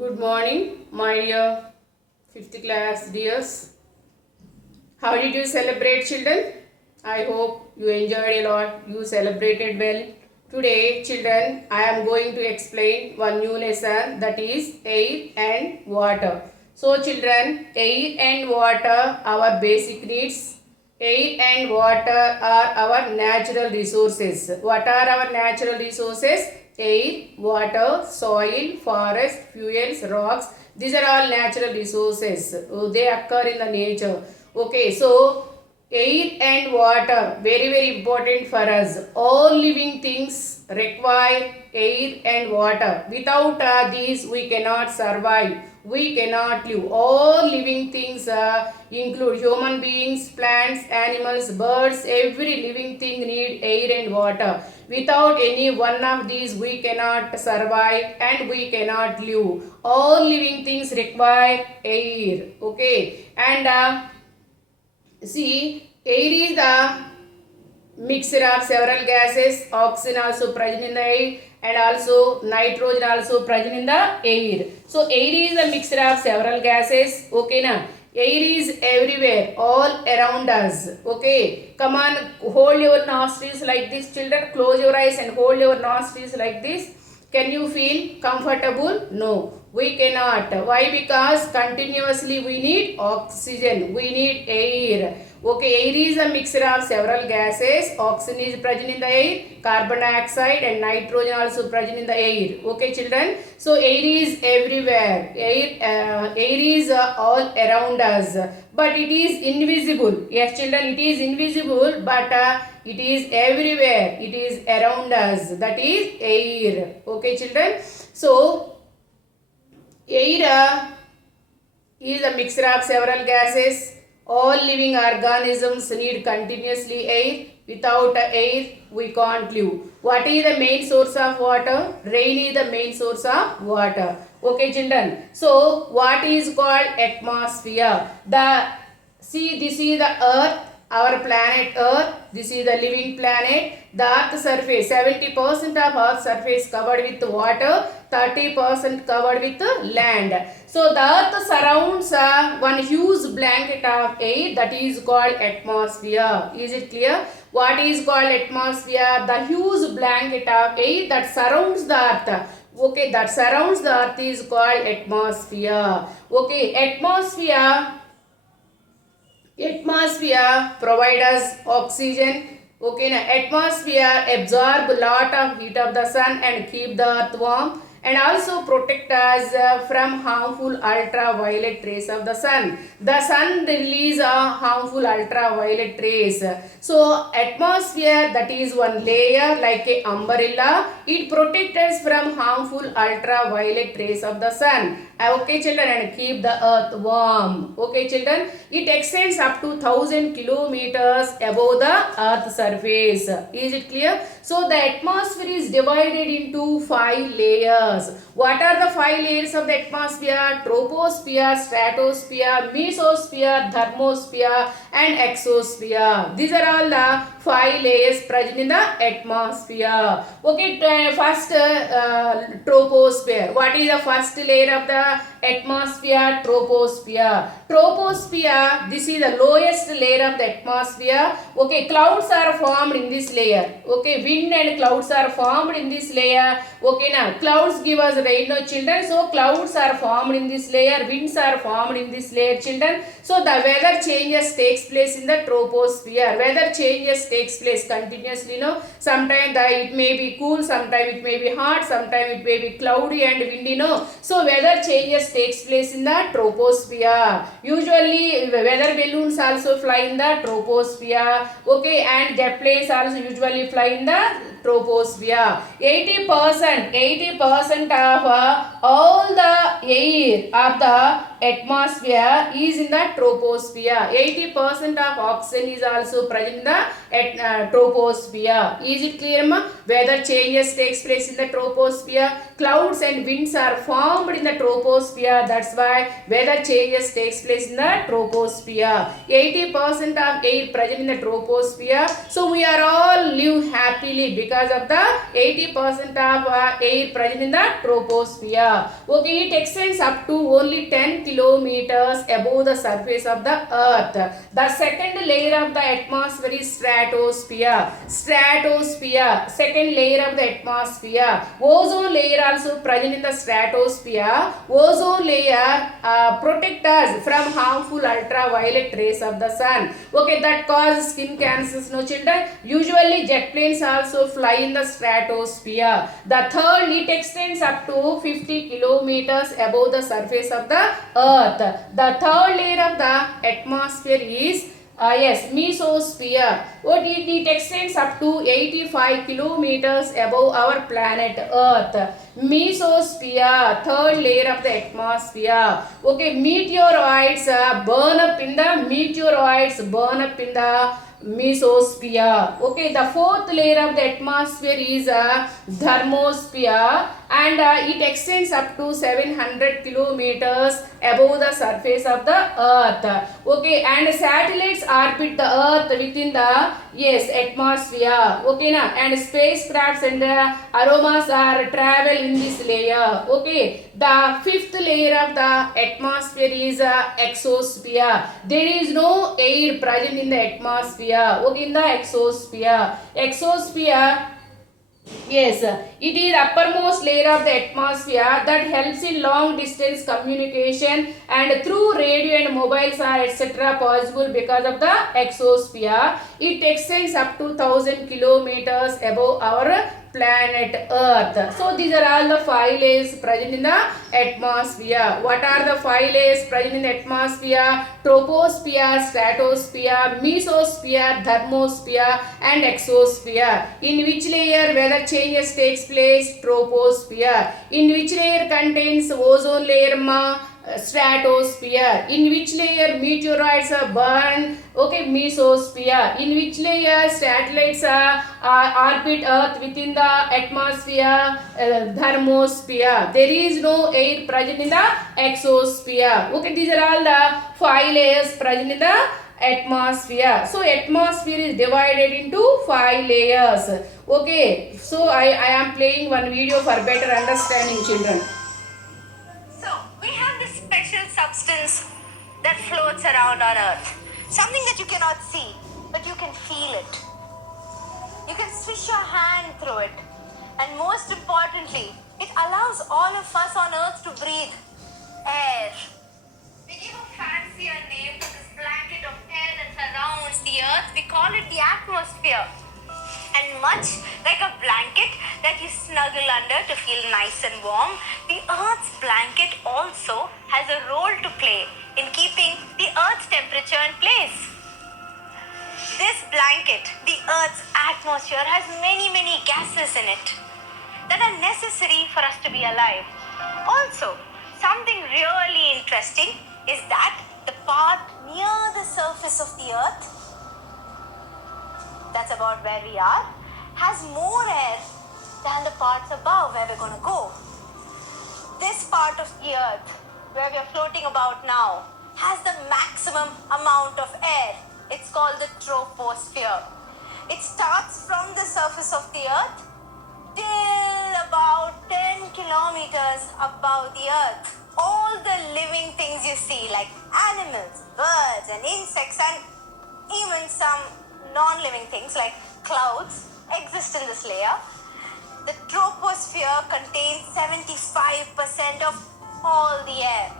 Good morning, my dear 5th class dears. How did you celebrate, children? I hope you enjoyed a lot. You celebrated well. Today, children, I am going to explain one new lesson, that is air and water. So, children, air and water, our basic needs. Air and water are our natural resources. What are our natural resources? Air, water, soil, forest, fuels, rocks. These are all natural resources. They occur in the nature. Okay, so air and water, very important for us. All living things require air and water. Without these, we cannot survive. We cannot live. All living things include human beings, plants, animals, birds. Every living thing need air and water. Without any one of these, we cannot survive and we cannot live. All living things require air. Okay, and see, air is the mixture of several gases. Oxygen also present in the air, and also nitrogen also present in the air. So air is a mixture of several gases. Okay, na? Air is everywhere, all around us. Okay, come on, hold your nostrils like this, children. Close your eyes and hold your nostrils like this. Can you feel comfortable? No, we cannot. Why? Because continuously we need oxygen, we need air. Okay, air is a mixture of several gases. Oxygen is present in the air, carbon dioxide and nitrogen also present in the air. Okay, children. So air is everywhere. Air is all around us, but it is invisible. Yes, children, it is invisible, but it is everywhere. It is around us. That is air. Okay, children. So air is a mixture of several gases. All living organisms need continuously air. Without air, we can't live. What is the main source of water? Rain is the main source of water. Okay, children. So, what is called atmosphere? This is the earth, our planet earth. This is the living planet. The earth surface, 70% of earth surface covered with water, 30% covered with land. So the earth surrounds one huge blanket of air, that is called atmosphere. Is it clear? What is called atmosphere? The huge blanket of air that surrounds the earth. Okay, that surrounds the earth is called atmosphere. Okay, atmosphere provide us oxygen. Okay, now atmosphere absorb a lot of heat of the sun and keep the earth warm, and also protect us from harmful ultraviolet rays of the sun. The sun release harmful ultraviolet rays. So atmosphere, that is one layer like a umbrella. It protects us from harmful ultraviolet rays of the sun. Okay, children, and keep the earth warm. Okay, children, it extends up to 1000 kilometers above the earth surface. Is it clear? So the atmosphere is divided into 5 layers. What are the 5 layers of the atmosphere? Troposphere, stratosphere, mesosphere, thermosphere and exosphere. These are all the 5 layers present in the atmosphere. Okay, first troposphere. What is the first layer of the atmosphere? Troposphere. Troposphere, this is the lowest layer of the atmosphere. Okay, clouds are formed in this layer. Okay, wind and clouds are formed in this layer. Okay, now clouds give us rain, no children. So clouds are formed in this layer, winds are formed in this layer, children. So the weather changes takes place in the troposphere. Weather changes takes place continuously. No, sometimes it may be cool, sometimes it may be hot, sometimes it may be cloudy and windy. No, so weather changes takes place in the troposphere. Usually weather balloons also fly in the troposphere. Okay, and jet planes also usually fly in the troposphere. 80% of all the air of the atmosphere is in the troposphere. 80% of oxygen is also present in the troposphere. Is it clear, ma? Weather changes takes place in the troposphere. Clouds and winds are formed in the troposphere. That's why weather changes takes place in the troposphere. 80% of air present in the troposphere. So we are all live happily because of the 80% of air present in the troposphere. Okay, it extends up to only 10 kilometers above the surface of the earth. The second layer of the atmosphere is stratosphere. Stratosphere, second layer of the atmosphere. Ozone layer also present in the stratosphere. Ozone layer protect us from harmful ultraviolet rays of the sun. Okay, that cause skin cancers, no children. Usually jet planes also fly in the stratosphere. The third, it extends up to 50 kilometers above the surface of the earth. The third layer of the atmosphere is mesosphere. What it extends up to 85 kilometers above our planet Earth. Mesosphere, third layer of the atmosphere. Okay, meteoroids burn up in the mesosphere. Okay, the fourth layer of the atmosphere is thermosphere, and it extends up to 700 kilometers above the surface of the earth. Okay, and satellites orbit the earth within the atmosphere. Okay, na, and spacecrafts and aromas are travel in this layer. Okay, the fifth layer of the atmosphere is exosphere. There is no air present in the atmosphere. Okay, in the exosphere. Yes, it is uppermost layer of the atmosphere that helps in long distance communication, and through radio and mobiles are etc. possible because of the exosphere. It extends up to 1000 kilometers above our planet Earth. So these are all the 5 layers present in the atmosphere. What are the 5 layers present in the atmosphere? Troposphere, stratosphere, mesosphere, thermosphere and exosphere. In which layer weather changes takes place? Troposphere. In which layer contains ozone layer? Stratosphere. In which layer meteorites are burned? Okay, mesosphere. In which layer satellites orbit earth within the atmosphere? Thermosphere. There is no air present in the exosphere. Okay, these are all the 5 layers present in the atmosphere. So atmosphere is divided into 5 layers. Okay, so I am playing one video for better understanding, children. Substance that floats around on earth, something that you cannot see but you can feel it. You can swish your hand through it, and most importantly, it allows all of us on earth to breathe air. We give a fancier name to this blanket of air that surrounds the earth. We call it the atmosphere. And much like a blanket that you snuggle under to feel nice and warm, the Earth's blanket also has a role to play in keeping the Earth's temperature in place. This blanket, the Earth's atmosphere, has many gases in it that are necessary for us to be alive. Also, something really interesting is that the part near the surface of the Earth, that's about where we are, has more air than the parts above where we're going to go. This part of the earth where we're floating about now has the maximum amount of air. It's called the troposphere. It starts from the surface of the earth till about 10 kilometers above the earth. All the living things you see, like animals, birds and insects, and even some non-living things like clouds, exist in this layer. The troposphere contains 75% of all the air.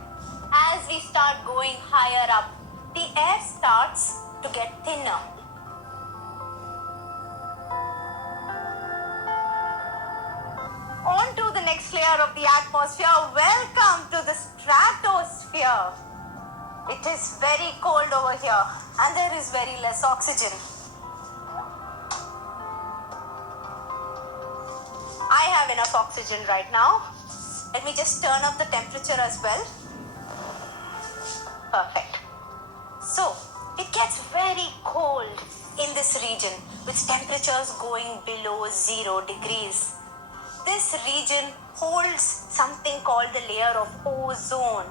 As we start going higher up, the air starts to get thinner. On to the next layer of the atmosphere. Welcome to the stratosphere. It is very cold over here and there is very less oxygen. I have enough oxygen right now. Let me just turn up the temperature as well. Perfect. So, it gets very cold in this region with temperatures going below 0 degrees. This region holds something called the layer of ozone.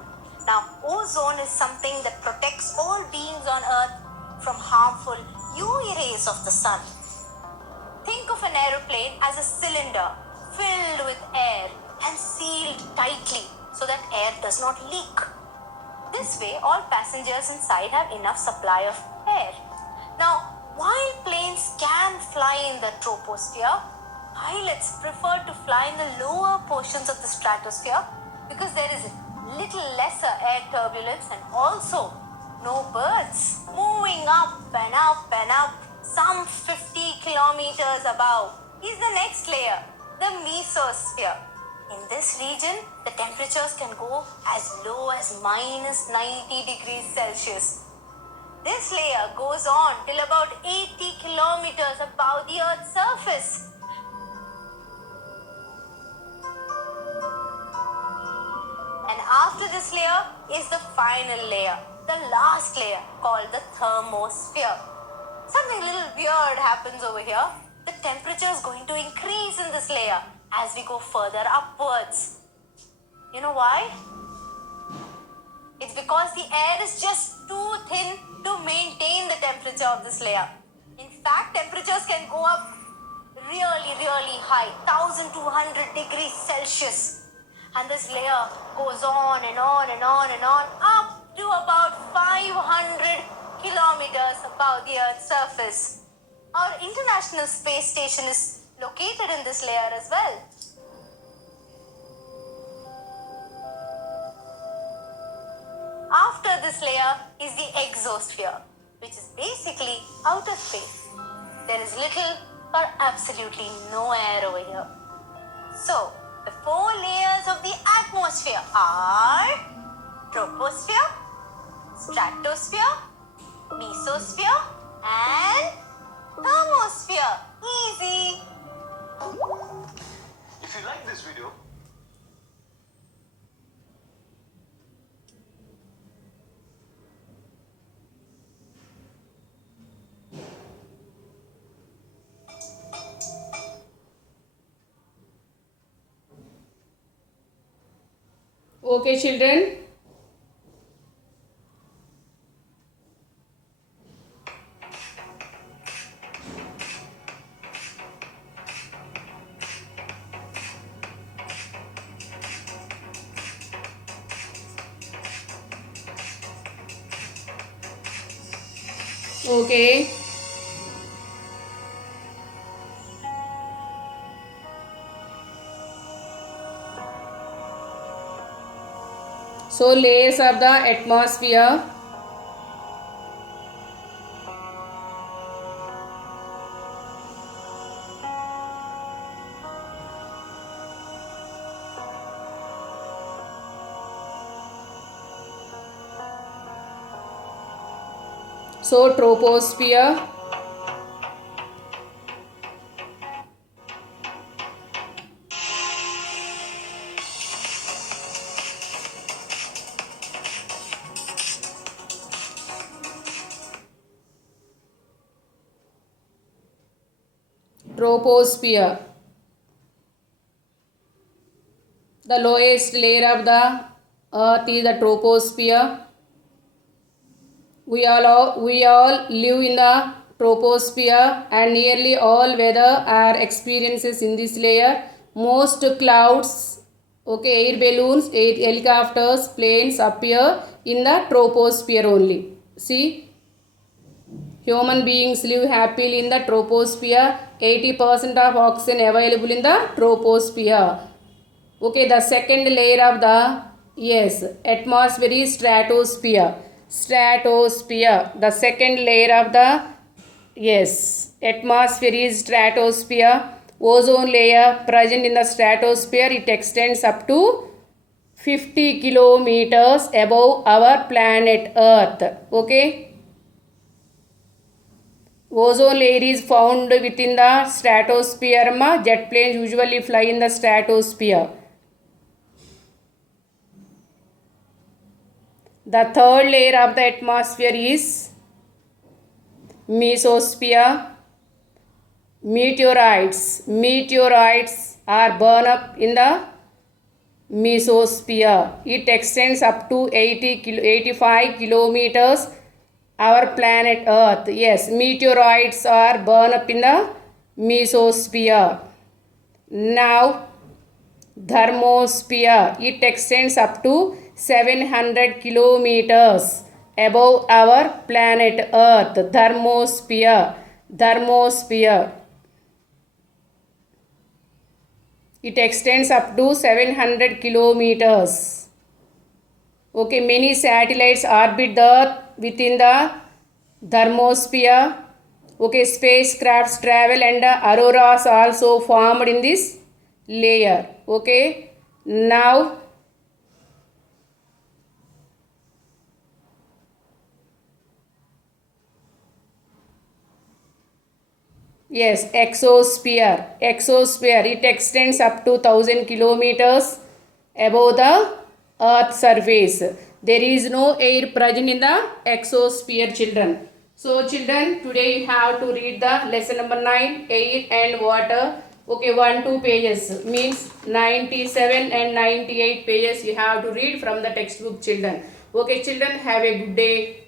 Now, ozone is something that protects all beings on Earth from harmful UV rays of the sun. Think of an aeroplane as a cylinder filled with air and sealed tightly so that air does not leak. This way, all passengers inside have enough supply of air. Now, while planes can fly in the troposphere, pilots prefer to fly in the lower portions of the stratosphere because there is little lesser air turbulence and also no birds. Moving up and up and up, some 50 kilometers above, is the next layer, the mesosphere. In this region, the temperatures can go as low as minus 90 degrees Celsius. This layer goes on till about 80 kilometers above the Earth's surface. And after this layer is the final layer, the last layer called the thermosphere. Something a little weird happens over here. The temperature is going to increase in this layer as we go further upwards. You know why? It's because the air is just too thin to maintain the temperature of this layer. In fact, temperatures can go up really high, 1200 degrees Celsius. And this layer goes on and on and on and on up to about 500 kilometers above the Earth's surface. Our International Space Station is located in this layer as well. After this layer is the exosphere, which is basically outer space. There is little or absolutely no air over here. So, the 4 layers of the atmosphere are troposphere, stratosphere, mesosphere, and thermosphere. Easy. If you like this video, Okay, children. Okay. So, layers of the atmosphere. So, troposphere. Troposphere. The lowest layer of the earth is the troposphere. We all live in the troposphere and nearly all weather are experiences in this layer. Most clouds, air balloons, air helicopters, planes appear in the troposphere only. See, human beings live happily in the troposphere. 80% of oxygen available in the troposphere. The second layer of the atmosphere is stratosphere. Stratosphere. The second layer of the atmosphere is stratosphere. Ozone layer present in the stratosphere. It extends up to 50 kilometers above our planet Earth. Ozone layer is found within the stratosphere. Jet planes usually fly in the stratosphere. The third layer of the atmosphere is mesosphere. Meteorites are burned up in the mesosphere. It extends up to 85 kilometers. Our planet Earth. Yes, meteorites are burned up in the mesosphere. Now, thermosphere. It extends up to 700 kilometers above our planet Earth. Thermosphere. It extends up to 700 kilometers. Okay, many satellites orbit the Earth within the thermosphere. Okay, spacecrafts travel and auroras also formed in this layer. Okay, now yes, exosphere. It extends up to 1000 kilometers above the Earth's surface. There is no air present in the exosphere, children. So, children, today you have to read the lesson number 9, air and water. Okay, 1-2 pages means 97 and 98 pages you have to read from the textbook, children. Okay, children, have a good day.